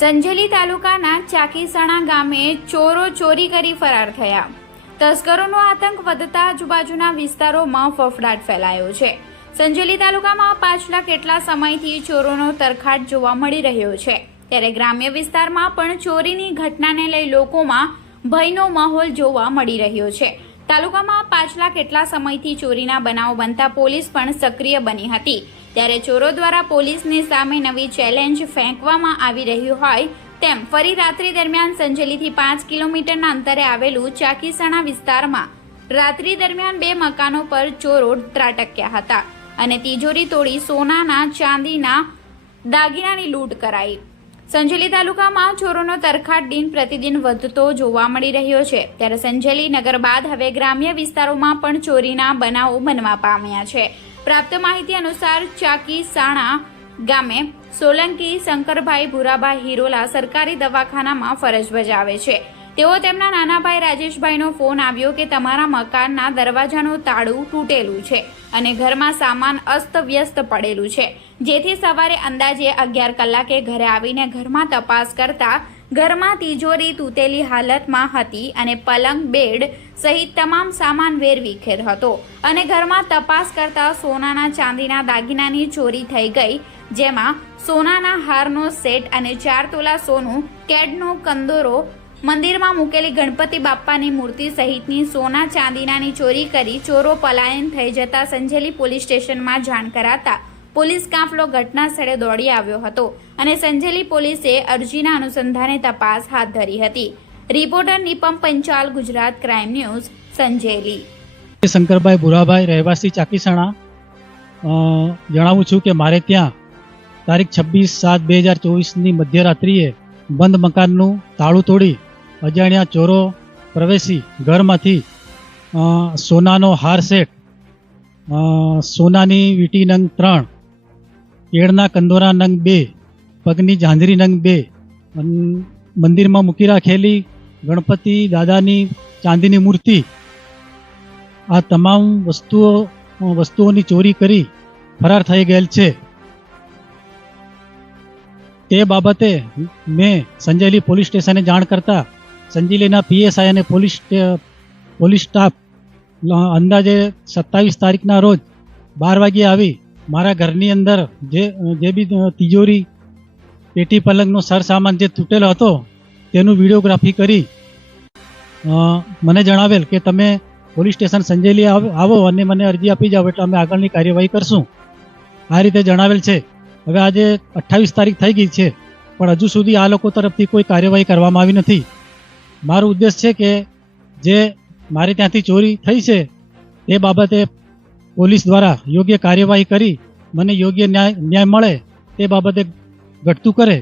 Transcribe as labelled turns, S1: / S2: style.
S1: સંજેલી તાલુકાના ચાકીસણા ગામે ચોરો ચોરી કરી ફરાર થયા. તસ્કરોનો આતંક વધતા આજુબાજુના વિસ્તારોમાં ફફડાટ ફેલાયો છે. સંજેલી તાલુકામાં પાછલા કેટલા સમયથી ચોરોનો તરખાટ જોવા મળી રહ્યો છે. ત્યારે ગ્રામ્ય વિસ્તારમાં પણ ચોરીની ઘટનાને લઈ લોકોમાં ભયનો માહોલ જોવા મળી રહ્યો છે. તાલુકામાં પાછલા કેટલા સમયથી ચોરીના બનાવો બનતા પોલીસ પણ સક્રિય બની હતી. ત્યારે ચોરો દ્વારા પોલીસની સામે નવી ચેલેન્જ ફેંકવામાં આવી રહ્યું હોય તેમ ફરી રાત્રિ દરમિયાન સંજેલીથી પાંચ કિલોમીટરના અંતરે આવેલું ચાકીસણા વિસ્તારમાં રાત્રિ દરમિયાન બે મકાનો પર ચોરો ત્રાટક્યા હતા અને તિજોરી તોડી સોનાના ચાંદીના દાગીનાની લૂંટ કરાઈ. સંજેલી તાલુકામાં ચોરોનો તરખાટ દિન પ્રતિદિન વધતો જોવા મળી રહ્યો છે. ત્યારે સંજેલી નગર બાદ હવે ગ્રામ્ય વિસ્તારોમાં પણ ચોરીના બનાવો બનવા પામ્યા છે. પ્રાપ્ત માહિતી અનુસાર ચાકી સાણા ગામે સોલંકી શંકરભાઈ ભુરાભાઈ હિરોલા સરકારી દવાખાનામાં ફરજ બજાવે છે. તેઓ તેમના નાના ભાઈ રાજેશભાઈનો ફોન આવ્યો કે તમારા મકાનના દરવાજાનું તાળું તૂટેલું છે અને ઘરમાં સામાન અસ્તવ્યસ્ત પડેલું છે. જેથી સવારે અંદાજે અગિયાર કલાકે ઘરે આવીને ઘરમાં તપાસ કરતા ઘરમાં તિજોરી તૂટેલી હાલતમાં હતી અને પલંગ, બેડ સહિત તમામ સામાન વેરવિખેર હતો અને ઘરમાં તપાસ કરતા સોનાના ચાંદીના દાગીનાની ચોરી થઈ ગઈ, જેમાં સોનાના હારનો સેટ અને ચાર તોલા સોનું, કેડનો કંદોરો, મંદિરમાં મૂકેલી ગણપતિ બાપ્પાની મૂર્તિ સહિતની સોના ચાંદીનાની ચોરી કરી ચોરો પલાયન થઈ જતા સંજેલી પોલીસ સ્ટેશનમાં જાણ કરાતા પોલીસ કાફલો ઘટના સ્થળે દોડી આવ્યો હતો અને સંજેલી પોલીસે અરજીના અનુસંધાને તપાસ હાથ ધરી હતી. Reporter Nipam Panchal, Gujarat crime news, Sanjeli.
S2: Shankarbhai Bhurabhai રહેવાસી ચાકીસાણા. જણાવું છું કે મારે ત્યાં તારીખ છવ્વીસ સાત બે હજાર ચોવીસની મધ્યરાત્રિએ બંધ મકાનનું તાળું તોડી અજાણ્યા ચોરો પ્રવેશી ઘરમાંથી સોનાનો હાર સેટ સોનાની વીટી નંગ ત્રણ કેળના કંદોરા નંગ બે, પગની ઝાંઝરી નંગ બે મંદિરમાં મૂકી રાખેલી ગણપતિ દાદાની ચાંદીની મૂર્તિ. આ તમામ વસ્તુઓ, વસ્તુઓની ચોરી કરી ફરાર થઈ ગયેલ છે. તે બાબતે મેં સંજયલી પોલીસ સ્ટેશને જાણ કરતા સંજેલીના પીએસઆઈ અને પોલીસ પોલીસ સ્ટાફ અંદાજે સત્તાવીસ તારીખના રોજ બાર વાગ્યે આવી મારા ઘરની અંદર જે જે બી તિજોરી, પેટી પલંગનો સરસામાન જે તૂટેલો હતો, તેનું વિડીયોગ્રાફી કરી મને જણાવેલ કે તમે પોલીસ સ્ટેશન સંજેલી આવ- અને મને અરજી આપી જાઓ, એટલે અમે આગળની કાર્યવાહી કરશું. આ રીતે જણાવેલ છે. હવે આજે અઠ્ઠાવીસ તારીખ થઈ ગઈ છે, પણ હજુ સુધી આ લોકો તરફથી કોઈ કાર્યવાહી કરવામાં આવી નથી. મારો ઉદ્દેશ છે કે જે મારે ત્યાંથી ચોરી થઈ છે એ બાબતે પોલીસ દ્વારા યોગ્ય કાર્યવાહી કરી મને યોગ્ય ન્યાય ન્યાય મળે તે બાબતે ઘટતું કરે.